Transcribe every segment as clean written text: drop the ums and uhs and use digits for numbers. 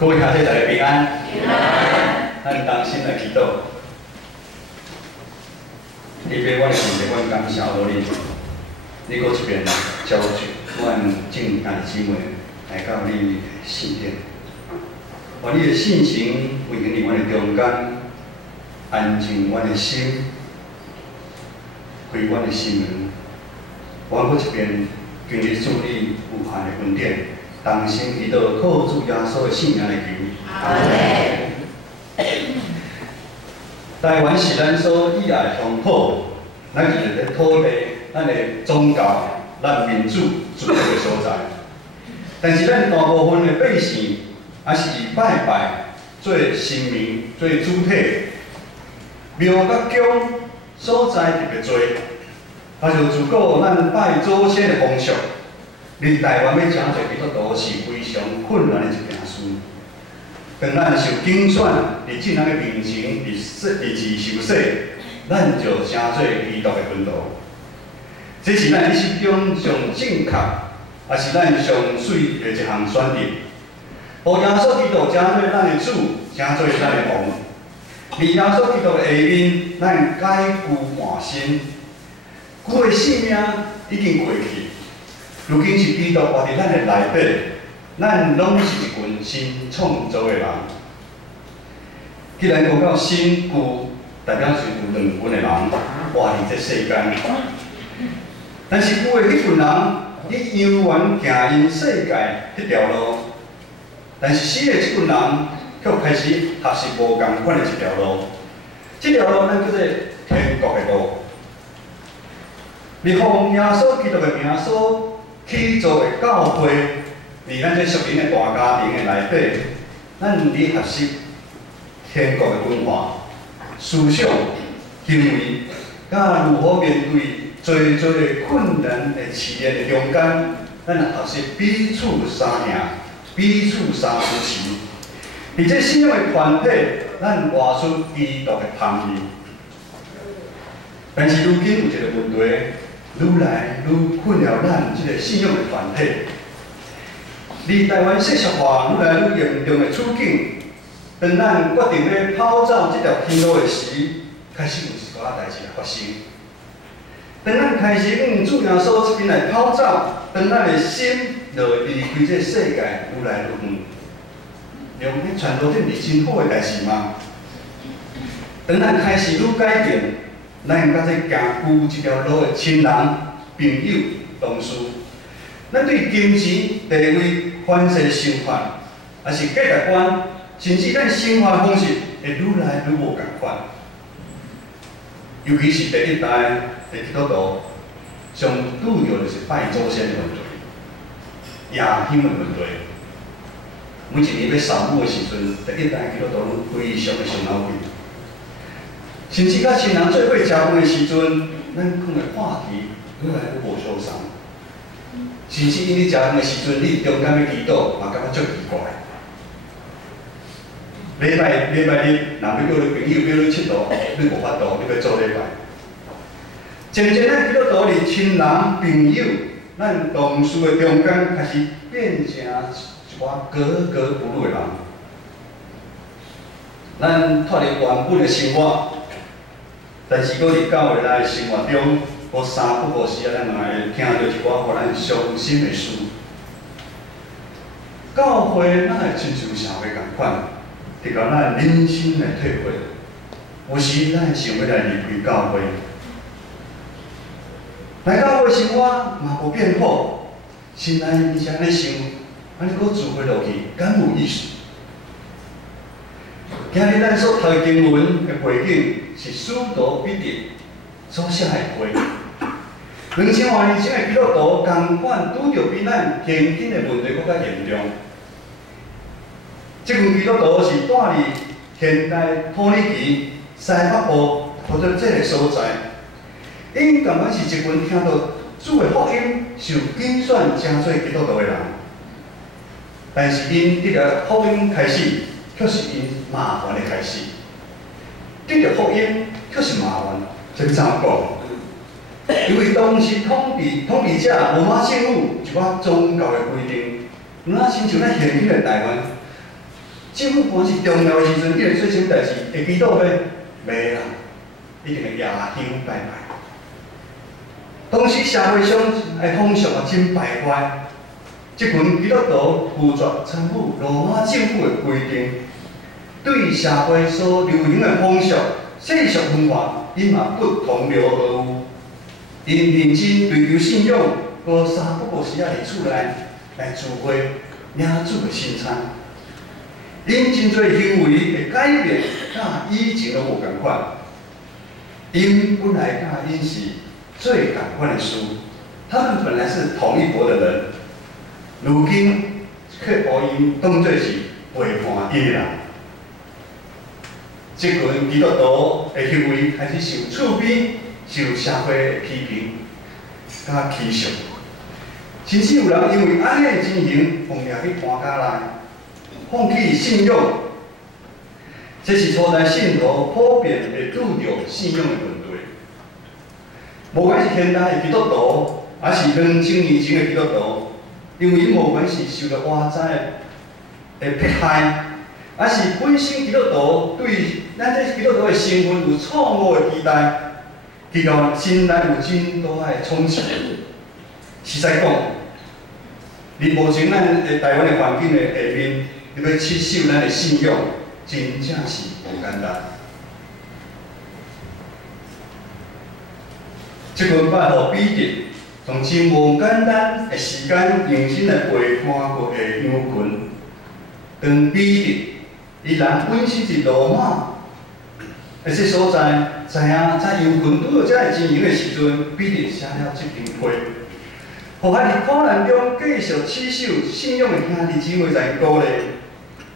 各位兄弟大家平安。平安。咱同心来祈祷。你俾我的神，阮感谢你。你搁一遍召集阮敬爱姊妹来到你圣殿，把你的信心运行伫阮的中间，安静阮的心，开阮的心门。我搁一遍经历主你有限的恩典。 同心祈祷，靠主耶稣的圣名来求。阿门。台湾是咱所以爱的乡土，咱是一个土地，咱的宗教、咱民主自由的所在。但是咱大部分的百姓，也是以拜拜做神明、做主体，庙甲宫所在特别多，啊就如果咱拜祖先的风俗。 恁台湾要真侪基督徒是非常困难的一件事。当咱受竞选，伫正人的面前，伫自受洗，咱就成做基督的门徒。这是咱一生中上正确，也是咱上水的一项选择。互耶稣基督成做咱的主，成做咱的王。伫耶稣基督的下面，咱改旧换新，旧的性命已经过去。 如今是基督活伫咱的内底，咱拢是一群新创造的人。既然讲到新旧，代表是有两群的人活伫这世间。但是旧的迄群人，伊永远行因世界迄条路，但是新的这群人却开始学习无共款的一条路。这条路咱叫做天国的路。你奉耶稣基督的名所 起造的教会，伫咱这属灵的大家庭的内底，咱伫学习天国的文化、思想、行为，甲如何面对最的困难的试炼的中间，咱学习彼此相听、彼此相扶持。伫这信仰的团体，咱活出基督的含义。但是如今有一个问题。 愈来愈困扰咱这个信仰的团体，离台湾世俗化愈来愈严重的处境。当咱决定要跑走这条天路的时，开始有一寡代志来发生。当咱开始往主耶稣这边来跑走，当咱的心就离开这世界愈来愈远。用迄传道顶是真好的代志吗？当咱开始愈改变。 咱甲这行旧这条路的亲人、朋友、同事，咱对金钱、地位、凡世想法，也是价值观，甚至咱生活方式会愈来愈无共款。尤其是第一代的基督徒，上拄着就是拜祖先的问题、野香的问题。每一年要扫墓的时阵，第一代基督徒拢非常的伤脑筋。 甚至甲亲人做伙食饭的时阵，咱讲的话题愈来愈无相同。甚至因你食饭的时阵，你中间要祈祷，嘛感觉足奇怪。礼拜日，人要约你朋友约你佚佗，你无法度，你要做礼拜。渐渐咱基督徒伫亲人、朋友、咱同事的中间，开始变成一寡格格不入的人。咱脱离原本的生活。 但是，搁伫教会内生活中，无三不五时啊，咱嘛会听到一寡互咱伤心的事。教会咱会亲像社会共款，直到咱人生来体会。有时咱会想要来离开教会，来教会生活嘛无变好，心内伊是安尼想，安尼搁自毁落去，敢有意思？ 今日咱所读的经文的背景是使徒彼得所写的话。2000多年前的基督徒同款拄着比咱现今的问题更加严重。这群基督徒是住伫现代土耳其西北部或者这个所在，因感觉是一群听到主的福音、受拣选成做基督徒的人，但是因得了福音开始。 却是因麻烦的开始，得到福音却是麻烦，这要怎讲？因为当时统治者罗马政府一寡宗教的规定，哪亲像咱现今的台湾，政府官是重要的时阵，伊会做什么代志？会祈祷咩？袂啦，一定会夜香拜拜。当时社会上的风俗啊真败坏，这群基督徒拒绝参与罗马政府的规定，对社会所流行的风俗、世俗文化，因嘛不同流合污。因认真追求信仰，无三不五时啊，伫厝内来聚会领主的圣餐。因真侪行为的改变，甲以前都无共款。因本来甲因是做共款的事，他们本来是同一国的人，如今却把因当作是背叛因的人。这群基督徒的行为开始受厝边、受社会的批评、甲欺笑，甚至有人因为安尼的情形，放掠去搬家内，放弃信仰。这是初代信徒普遍会遇到信仰的问题。无管是现代的基督徒，还是2000年前的基督徒，因为因无管是受到外在的迫害，还是本身基督徒对咱这基督徒的身份有错误的期待，其实心内有真大的冲击。实在讲，伫目前咱的台湾的环境的下面，你要接受咱的信仰，真正是无简单。这群拜互彼得，从真无简单的时间，用心来陪伴过的羊群。当彼得，伊人本身是罗马的这所在，知影在羊群拄到这个情形的时阵，彼得写了这篇批，互咱伫苦难中继续持守信仰的兄弟姊妹在鼓励，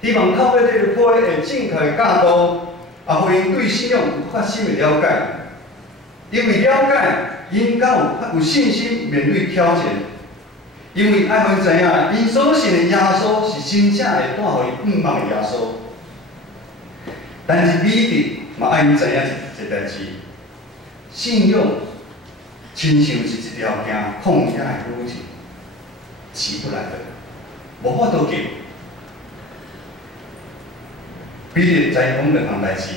希望透过这个批会正确的教导，也互因对信仰有较深的了解。因为了解，因较有信心面对挑战。因为爱互因知影，因所信的耶稣是真正会带互伊盼望的耶稣。但是彼得嘛爱因知影一代志，信仰亲像是一条行旷野的路程，起不来的，无法度行。彼得知讲两项代志，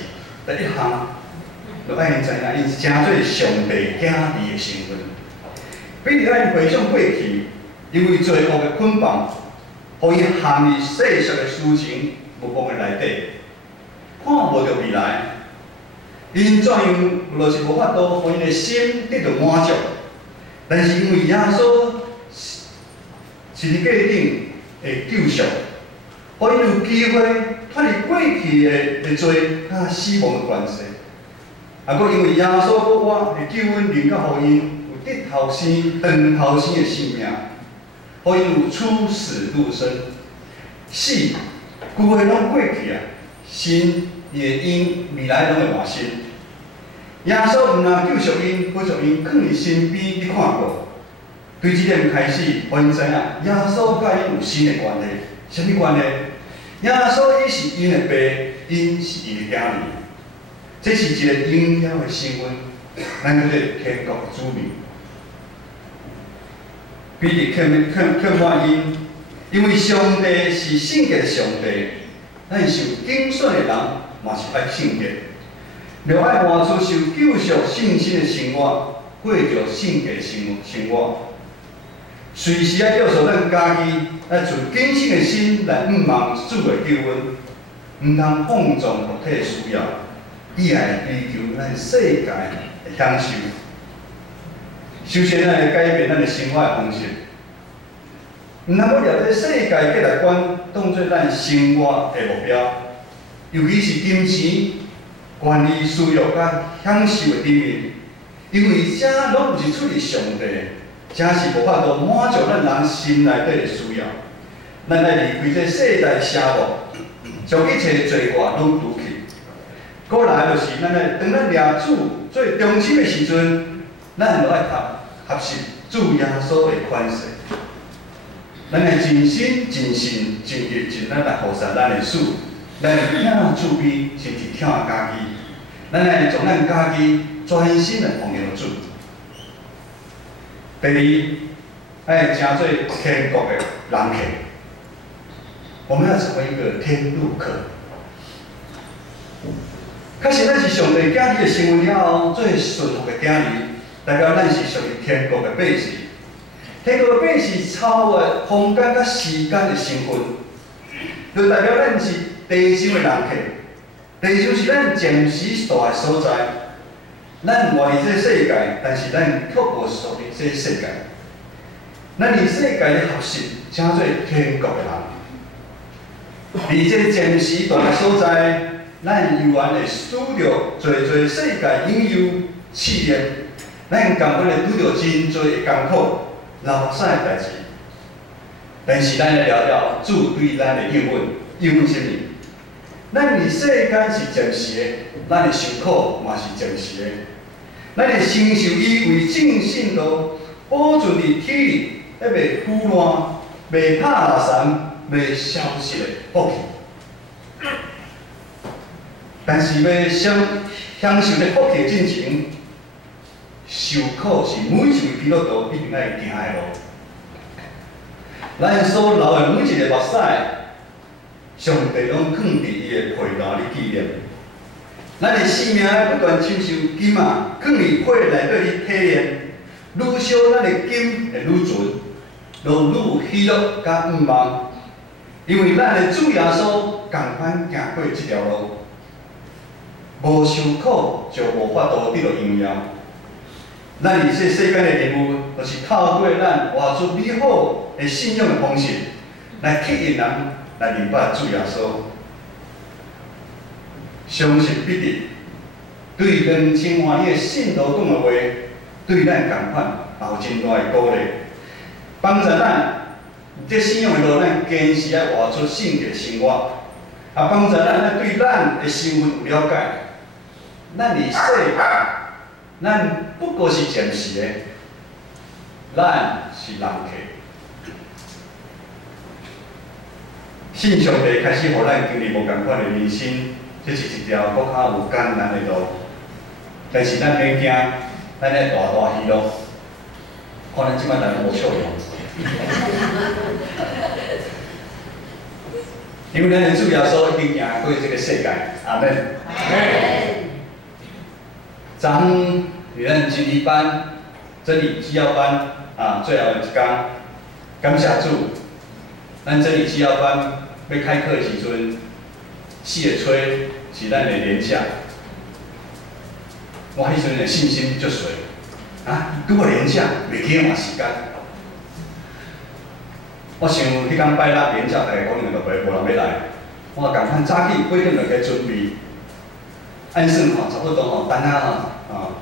第一项。就爱因知影，因是真做上帝囝儿的身份。彼得爱因回想过去，因为罪恶的捆绑，互伊陷入世俗的事情目光的内底，看无到未来。因怎样就是无法度，互因的心得到满足。但是因为耶稣是伫价顶的救赎，互因有机会脱离过去的罪甲死亡的关系。啊，佫因为耶稣佫我的救恩，令到互因有得后生、长后生的性命，互因有出死入生，死旧个拢过去啊，新也因未来拢会换新。耶稣毋但救赎因，佫将因放伫身边去看顾。对即点开始，互因知影耶稣甲因有新的关系。什么关系？耶稣伊是因的爸，因是因的囝儿。这是一个荣耀的身份，咱叫做天国的子民。彼得劝满因，因为上帝是圣洁的上帝，咱受拣选的人嘛是爱圣洁，就爱活出受救赎信心的生活，过着圣洁的生活。随时啊，约束咱家己，来存谨慎的心来盼望主的救恩，毋通放纵肉体的需要。伊来追求咱世界的享受，首先咱来改变咱的生活的方式，毋通要掠这世界价值观当作咱生活的目标，尤其是金钱、权力、私欲甲享受的顶面，因为这拢毋是出于上帝，这是无法度满足咱人心内底的需要。咱来离开这世代邪恶，将一切罪恶拢除去。过来就是，当咱掠主最忠心的时阵，咱就爱合适主耶稣的款式。咱会尽心、尽性、尽力、尽力来服侍咱的主，咱会听主边，甚至听家己。咱会将咱家己专心来奉献主。第二，爱诚做天国的人客。我们要成为一个天路客。确实，咱是上帝囝儿的身份了后，做顺服的囝儿，代表咱是属于天国的百姓。天国的百姓超越空间甲时间的身份，就代表咱是地上的人客。地上是咱暂时住的所在，咱活伫这个世界，但是咱却无属于这个世界。咱伫世界的学习，称做天国的人。伫这暂时住的所在。咱依然会拄着侪侪世界引诱试验，咱甘愿会拄着真侪的艰苦、流屎的代志。但是咱会了了主对咱的应允，应允什么？咱伫世间是暂时的，咱的受苦嘛是暂时的。咱会承受伊为正信道保存伫体力，还袂腐烂、袂拍垃圾、袂消失的福气。但是要享受这福气的进程，受苦是每一位基督徒必定爱行的路。咱所流的每一个目屎，上帝拢放伫伊的皮囊里纪念。咱的生命不断亲像金啊，放伫火内底去体验，愈烧咱的金会愈纯，就愈喜乐甲愿望。因为咱的主耶稣共款行过这条路。无受苦就无法度得到荣耀。咱伫这世间的任务，就是透过咱活出美好的信仰的方式，来吸引人来明白主耶稣。相信必定对两千万里的信徒讲的话，对咱同款也有真大的鼓励，帮助咱这信仰的路，咱坚持要活出圣洁的生活，也帮助咱对咱的身份有了解。咱伫世界，咱不过是暂时的，咱是人客。信上帝开始，互咱经历无共款的人生，这是一条搁较有艰难的路。但是咱免惊，咱要大大喜乐。可能即摆人无笑容，因为咱的主耶稣已经行过这个世界，阿门。昨昏是咱真理班、真理基要班最后的一天，感谢主，咱真理基要班要开课的时阵，4月初是咱的年假。我迄阵的信心足衰，拄好年假，袂记换时间。我想迄天拜六年假，大家可能就无人要来，我共款早起8点就去准备。按算差不多等下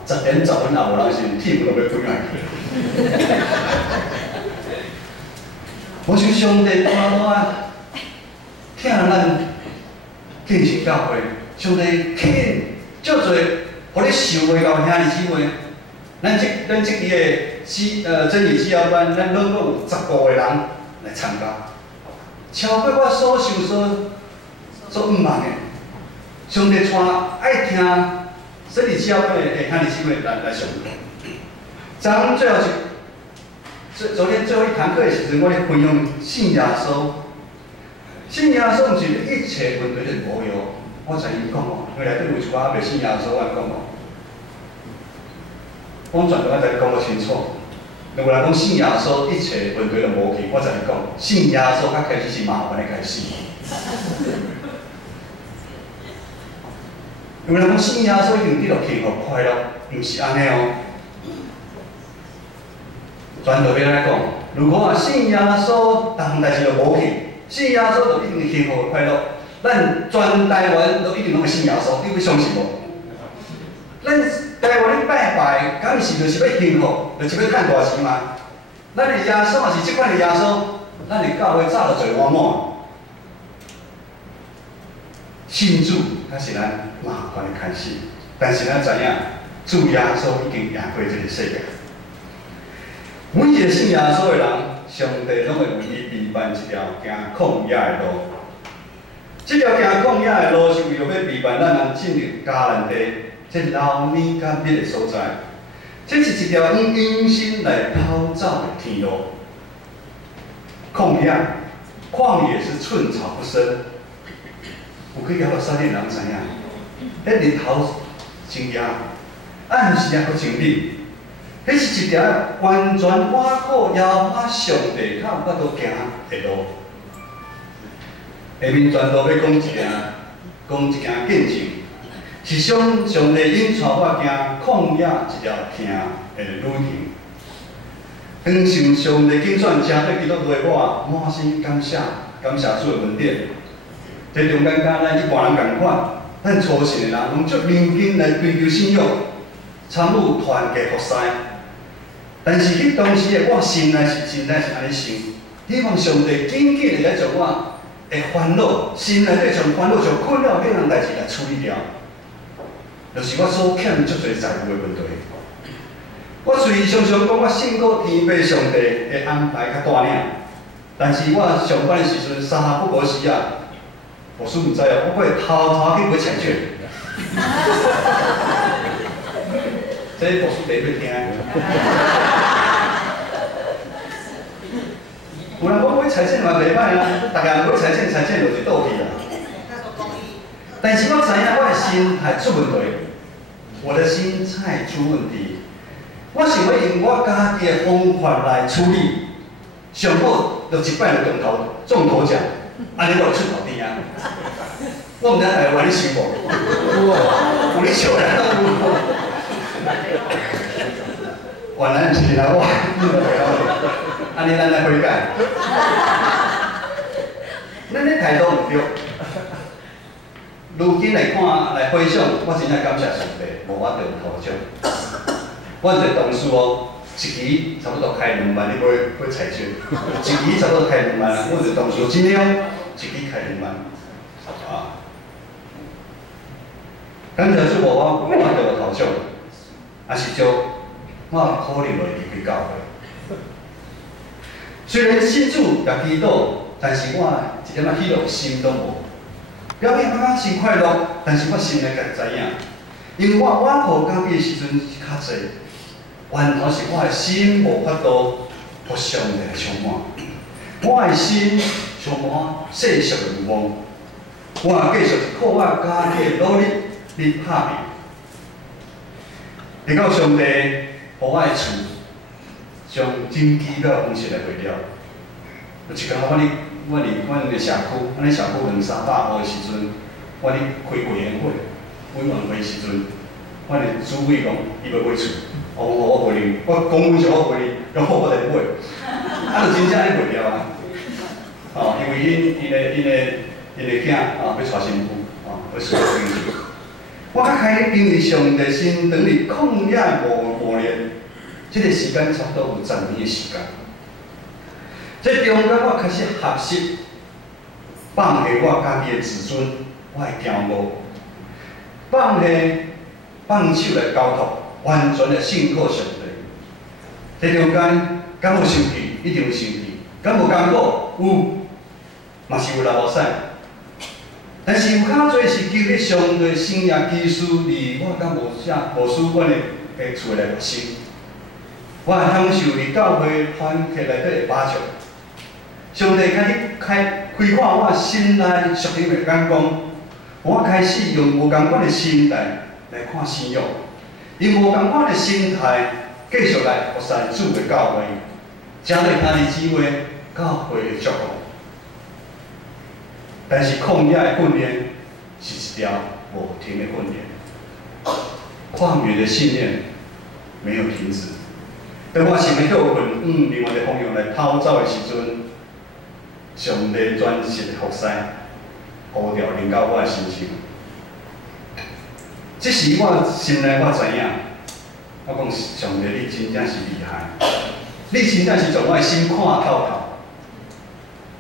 10点10分也无人是铁门就要关来去。我想上帝看我听咱敬信教会，上帝肯足多，互你受惠到兄弟姊妹。咱这期的真理基要班，咱拢有15个人来参加，超过我所想所愿望的。上帝带爱听真理基要班的兄弟姊妹来上课。昨昏昨天最后一堂课的时阵，我咧分享信耶稣。信耶稣毋是一切问题的无有，我知伊讲哦，因为内底有一寡未信耶稣，我讲哦，我全部我才讲无清楚。如果人讲信耶稣，一切问题就无去，我才讲信耶稣，较开始是麻烦的开始。有人讲信耶稣一定得到幸福快乐，毋是安尼哦。全道要来讲，如果信耶稣，逐项代志就无去。信耶稣就一定幸福快乐，咱全台湾都一定拢会信耶稣，你要相信无？咱台湾咧拜拜，敢毋是就是要幸福，就是要赚大钱吗？咱的耶稣也是即款的耶稣，咱的教会早就做满满。信主，那是咱麻烦的开始，但是咱知影，主耶稣已经赢过这个世界。每一个信耶稣的人，上帝拢会为伊备办一条行旷野的路。这条行旷野的路是为了要备办咱人进入迦南地这老米甲密的所在。这是一条用心来跑走的天路。旷野旷野是寸草不生。有去了山顶人知影，迄日头真热，暗时啊佫真冷。迄是一条完全挖苦遥把上帝较有法度行的路。下面全都要讲一件见证，是上帝引带我行旷野一条行的旅程。当上上帝拣选成为基督徒的我，满心感谢主的恩典。这中间甲咱一般人共款，咱初信的人拢足认真来追求信仰，参与团结服侍。但是迄当时的我心内是安尼想，希望上帝紧紧的来将我的烦恼，心内底将烦恼、将困扰迄样代志来处理掉，就是我所欠足侪财务的问题。我虽然常常讲我信靠天父上帝的安排较大领，但是我上班的时阵三下不五时啊。我是唔知啊，我会偷去买彩券。这博士第一听。有人讲买彩券嘛袂歹啊，大家买彩券就是倒去啦。但是我知影我的心态出问题，我的心态出问题。我想要用我家己的方法来处理，上好就一摆就中头奖。安尼我出头天啊！我毋知台湾你想无？有你笑人都有。原来毋是啦，我安尼咱来悔改。咱咧态度毋对。如今来看来回想，我真正感谢上帝，无我得头奖。我一个同事哦。一期差不多开2万，你买彩券，一期差不多开2万啦。我就同事尽量一期开2万，啊。感谢主，我得头奖，也是叫我可能会离开教会。虽然信主也祈祷，但是我一点仔喜乐心都无。表面感觉真快乐，但是我心内家知影，因为我靠家己的时阵是较济。源头是我的心无法度互上帝充满，我的心充满世俗的欲望，我继续靠我家己的努力去打拼，直到上帝互我的厝将真奇妙的方式来回了。有一天阮的社区，阮的社区200-300户的时阵，我咧开委员会的时阵，阮的主委讲伊要买厝。我袂哩，我公文上我袂哩，用好我来买，就真正咧袂了啊！因为因的囝要娶新妇，要娶新妇。我较开始经历上帝心，等于旷野磨练，这个时间差不多有10年的时间。这中间我开始学习放下我家己的自尊，我的骄傲，放手来交托。完全的信靠上帝。这中间敢有生气？一定有生气。敢无艰苦？有，嘛是有来无使。但是有较侪是经历上帝生命基础，离我敢无使阮的厝来发生。我享受伫教会团契内底的把助。上帝开开阔我心内属灵的眼光，我开始用无共款的心态来看信仰。因无共款的心态，继续来服侍主的教会，真来兄弟姊妹教会的祝福。但是旷野的训练是一条无停的训练，旷野的信念没有停止。当我想要倒困另外的方向来逃走的时阵，上帝专实的服侍，呼召领到我的心情。这时我心内我知影，我讲上帝你真正是厉害，你真正是将我的心看透透。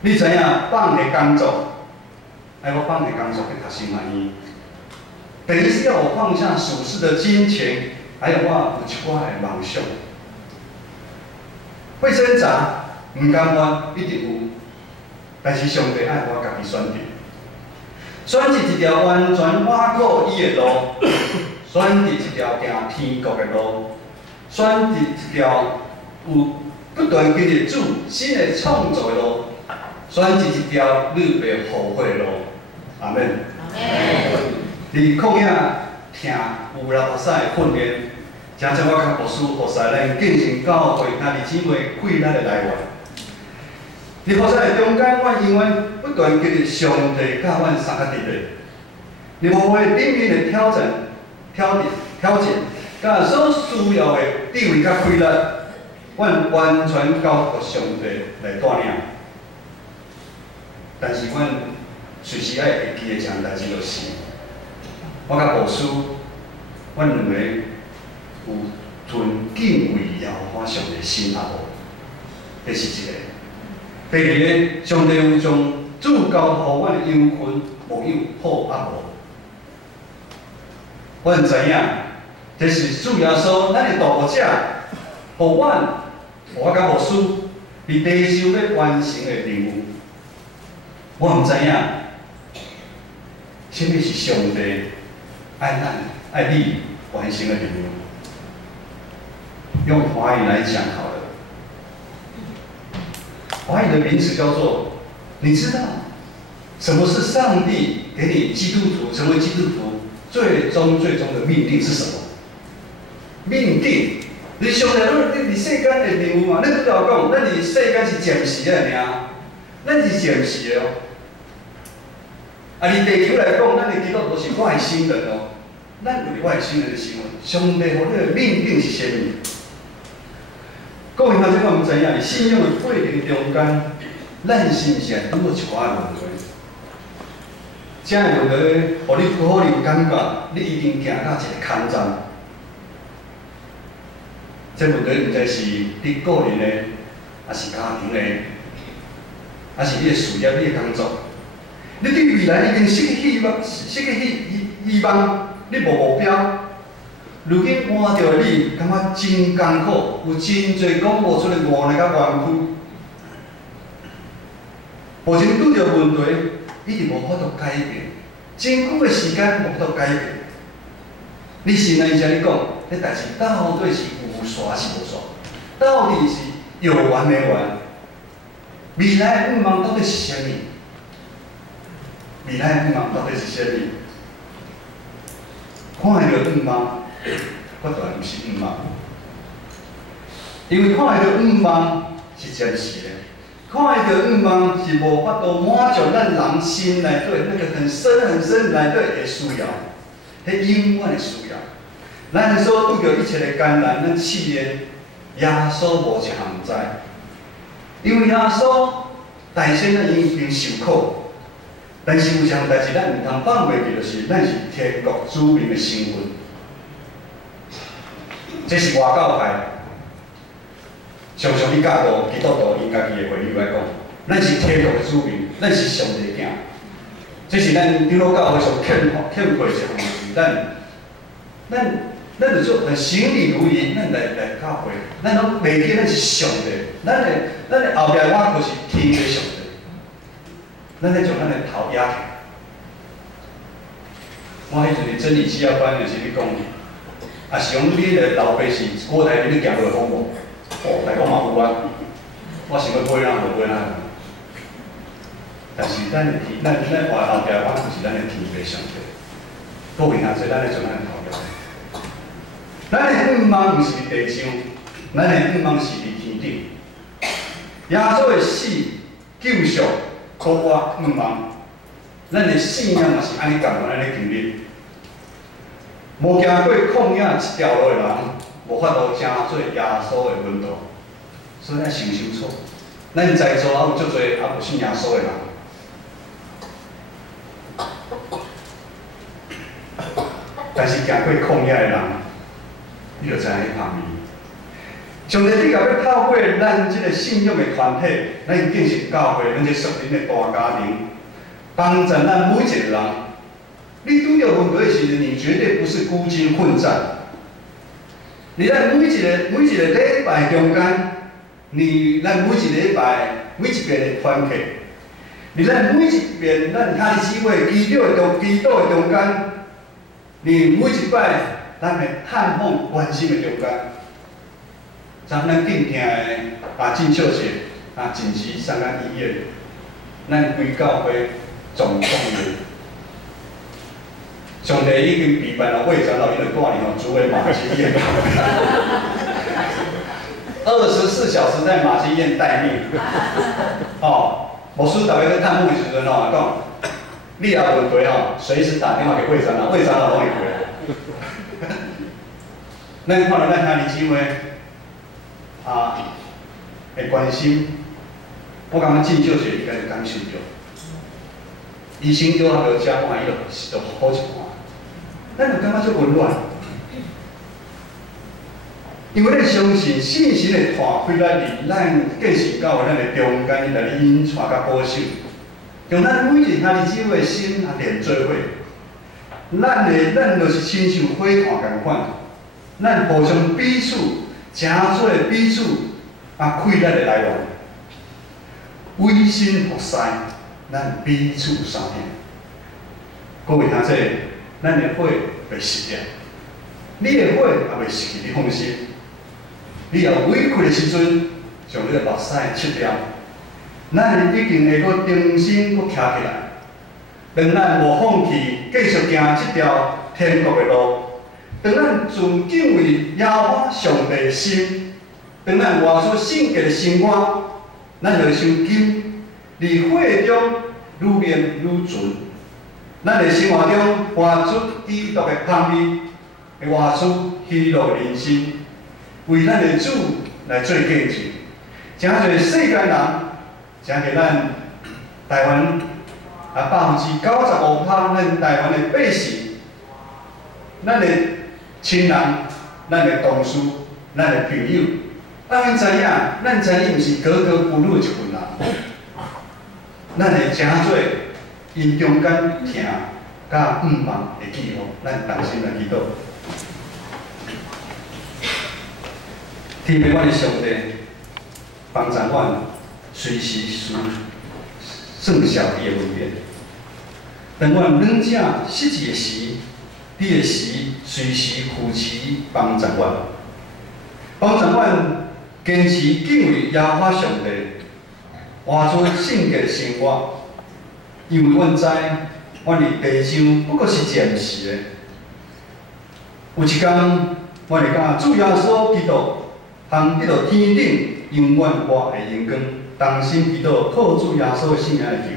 你知影放下工作，我放下工作去读新学院，等于是要我放下属世的金钱，还有我有一寡的梦想。会挣扎，唔甘愿，一定有，但是上帝爱我家己选择。选择一条完全挖苦伊的路，选择一条行天国的路，选择一条有不断经历主新的创造的路，选一条你袂后悔的路。阿免。伫旷野听有拉巴萨的训练，真正我甲牧师服侍咱进行教会兄弟姊妹贵咱的来源。伫服侍的中间，我永远不断经历上帝甲阮三个伫咧。你无会顶面的挑战、甲所需要的地位甲规律，阮完全交给上帝来带领。但是阮随时爱会记的一项代志，就是我甲牧师，阮两个有存敬畏耶和华上帝心啊无？这是一个。第二个，上帝有将主交互阮的应分，无有好啊无？阮知影，这是主耶稣咱的导者，互我甲牧师伫地上要完成的任务。我毋知影，什么是上帝爱你完成的任务。用华语来讲好了，华语的名词叫做，你知道什么是上帝给你基督徒成为基督徒最终的命定是什么？命定，你上帝你世间的任务嘛？你拄条讲，咱伫世间是暂时的尔，咱是暂时的哦。啊，伫地球来讲，咱的基督徒是外星人哦，咱有外星人的行为。上帝互你的命定是啥物？各位兄弟，我毋知影，伫信仰的过程中间，咱是毋是会拄到一寡问题？这样问题，互你可能感觉你已经行到一个坎站。这问题毋知是你个人的，还是家庭的，还是你的事业、你的工作？你对未来已经失去希望，你无目标。如今换着你，感觉真艰苦，有真侪讲无出的无奈甲冤屈。目前拄着问题，一直无法度改变，真久的时间无法度改变。你心内才咧讲，这代志到底是有煞是无煞？到底是有完没完？未来的愿望到底是啥物？未来的愿望到底是啥物？看会到愿望，我当然毋是愿望，因为看会到愿望是暂时的，看会到愿望是无法度满足咱人心内底那个很深内底的需要，迄永远的需要。咱所拄着一切的艰难，咱试验耶稣无一项毋知，因为耶稣大先咱已经受苦。但是有一项代志，咱毋通放袂记，就是咱是天国子民的身份。这是外教派常常伫教导基督徒因家己的会友来讲，咱是天国的子民，咱是上帝的囝。这是咱长老教会上欠缺一项物事，咱就做行礼如仪，咱来教会，咱拢袂记咱是上帝，咱的后壁我就是天的上帝。咱咧将咱的头压起。我迄阵真理之班就是咧讲，啊是讲你的老爸是古代你行落好无？哦，来讲嘛有啊。我想要买哪就买哪。但是咱话后壁我就是咱的天父上帝。各位兄弟，咱咧将咱的头压起。咱的愿望毋是伫地上，咱的愿望是伫天顶。耶稣的死救赎。可我愿望，咱的信仰嘛是安尼共款安尼经历。无行过旷野一条路的人，无法度成做耶稣的门徒。所以咱想清楚，咱在座也有足多也无信耶稣的人。但是行过旷野的人，你就知影迄方面。上帝你甲要透过咱即个信仰的团体，咱建设教会，咱这属灵的大家庭，帮助咱每一个人。你拄着问题的时候，你绝对不是孤军奋战。你咱每一个礼拜中间，咱每一个礼拜每一遍的团契，咱每一遍咱兄弟姊妹祈祷的中间，你每一摆咱的探访关心的中间。咱敬听的真少些真钱送到医院，咱规教会总统的。上帝已经陪伴了魏长老，因为带领主为马基宴，24小时在马基宴待命。哦，牧师大家在探访的时阵哦，讲，你也问题哦，随时打电话给魏长老，魏长老拢会回。咱看到咱兄弟姊妹的关心，我感觉真少些应该就感受到。医生叫他落食，我伊就好一半。咱就感觉足温暖，因为咱相信信心的团开来离咱继续到咱的中间，来引带甲保守，用咱每一兄弟姊妹的心连做伙，咱就是亲像火炭共款，咱互相彼此诚做彼此开咱的来源，委身服侍，咱彼此相听。各位兄弟。咱的火袂熄掉，你的火也袂熄去，你放心。你有委屈的时阵，将你的目屎拭掉，咱一定会搁重新搁徛起来。当咱无放弃，继续行这条天国的路，当咱存敬畏仰望上帝的心，当咱活出圣洁的生活，咱就伤金，伫火中愈炼愈纯。咱的生活中活出基督的香味，会活出喜乐的人生，为咱的主来做见证。真侪世间人，真侪咱台湾95%咱台湾的百姓，咱的亲人、咱的同事、咱的朋友，因知影，咱知影毋是格格不入的一群人，咱会真做。因中间听甲毋茫的记号，咱同心来祈祷。天父，阮的上帝，帮助阮随时算小你的恩典。当阮软正失志的时，你的时随时扶持帮助阮，帮助阮坚持敬畏耶和华上帝，活出圣洁的生活。因为阮知，阮伫地上不过是暂时的。有一天，阮会甲主耶稣基督，通得到天顶永远活的荣光。同心祈祷，靠主耶稣的圣名来求。